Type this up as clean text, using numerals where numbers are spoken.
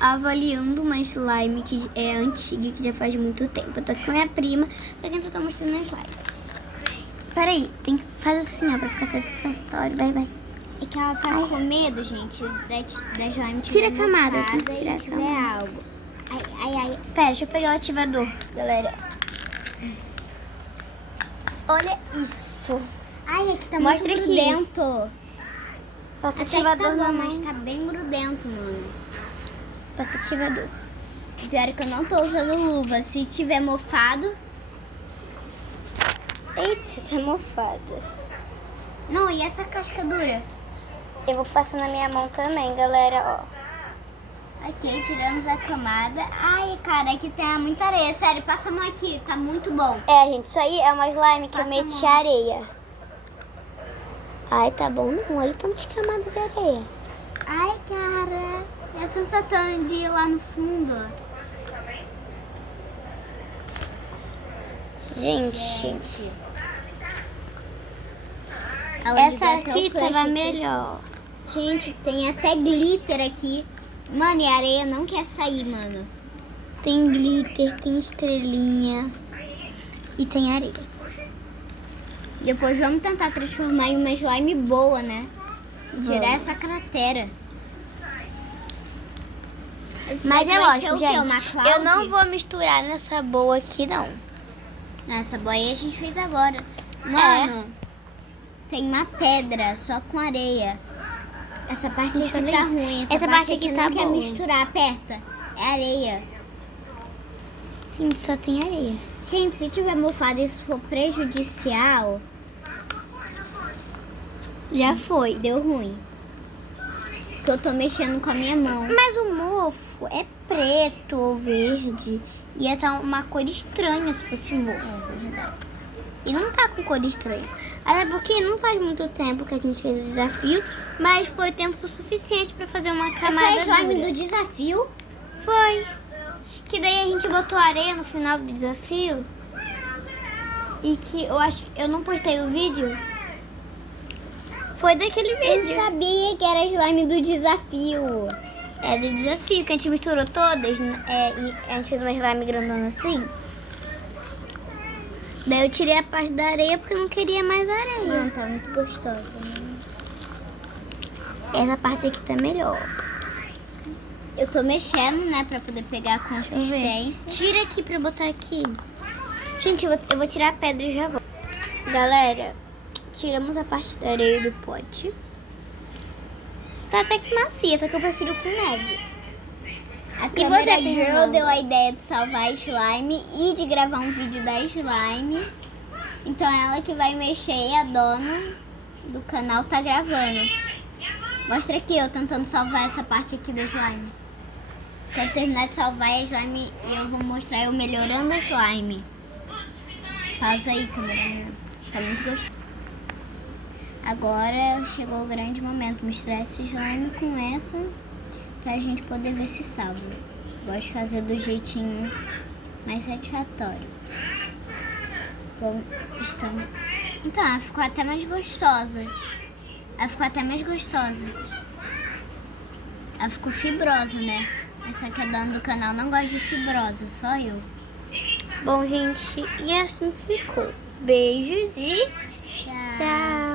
avaliando uma slime que é antiga, que já faz muito tempo. Eu tô aqui com a minha prima, só que a gente só tá mostrando a slime. Peraí, faz assim, ó, pra ficar satisfatório. Vai. É que ela tá com medo, gente, da slime Tira a camada, tem que tirar a tiver camada. algo. Ai. Pera, deixa eu pegar o ativador, galera. Olha isso. Ai, aqui tá Mostra muito aqui. grudento. Passa Até que ativador tá na bom, mão. mas tá bem grudento, mano. Passa ativador. Pior é que eu não tô usando luva. Se tiver mofado... Eita, tá mofada. Não, e essa casca dura? Eu vou passar na minha mão também, galera, ó. Ok, tiramos a camada. Ai, cara, aqui tem muita areia. Sério, passa a mão aqui, tá muito bom. É, gente, isso aí é uma slime que Passa eu a meti mão. areia. Ai, tá bom não, olha o tanto de camada de areia. Ai, cara, é a sensação de ir lá no fundo. Gente, Ela essa devia ter aqui o flash tava aqui. melhor. Gente, tem até glitter aqui. Mano, e a areia não quer sair, mano. Tem glitter, tem estrelinha e tem areia. Depois vamos tentar transformar em uma slime boa, né? Tirar Vamos. essa cratera. Esse Mas daqui é vai ser lógico, o quê? gente, Uma cloud? eu não vou misturar nessa boa aqui, não. Essa boia aí a gente fez agora. Mano, tem uma pedra só com areia. Essa parte aqui Olha tá isso. ruim. Essa parte aqui não tá quer boa. misturar, aperta. É areia. Gente, só tem areia. Gente, se tiver mofado e isso for prejudicial, Já foi. deu ruim. Porque eu tô mexendo com a minha mão. Mas o mofo é preto ou verde. Ia estar uma cor estranha se fosse mofo. E não tá com cor estranha. Até porque não faz muito tempo que a gente fez o desafio, mas foi tempo suficiente pra fazer uma camada Essa é a slime dura. do desafio? Foi. Que daí a gente botou areia no final do desafio. E que eu não postei o vídeo. Foi daquele Eu vídeo. não sabia que era a slime do desafio. É do desafio, que a gente misturou todas. E a gente fez uma slime grandona assim. Daí eu tirei a parte da areia porque eu não queria mais areia. Mano, tá muito gostosa. Essa parte aqui tá melhor. Eu tô mexendo, né, pra poder pegar a Deixa eu ver. consistência. Tira aqui pra eu botar aqui. Gente, eu vou tirar a pedra e já vou. Galera, tiramos a parte da areia do pote. Tá até que macia, só que eu prefiro com neve. A E câmera você, girl Fernanda? deu a ideia de salvar a slime e de gravar um vídeo da slime. Então ela que vai mexer e a dona do canal tá gravando. Mostra aqui eu tentando salvar essa parte aqui da slime. Quando terminar de salvar a slime, eu vou mostrar eu melhorando a slime. Pausa aí, câmera. Tá muito gostoso. Agora chegou o grande momento, misturar esse slime com essa pra gente poder ver se salva. Gosto de fazer do jeitinho mais satisfatório. Então, ela ficou até mais gostosa. Ela ficou fibrosa, né? Mas só que a dona do canal não gosta de fibrosa, só eu. Bom, gente, e assim ficou. Beijos e Tchau. tchau.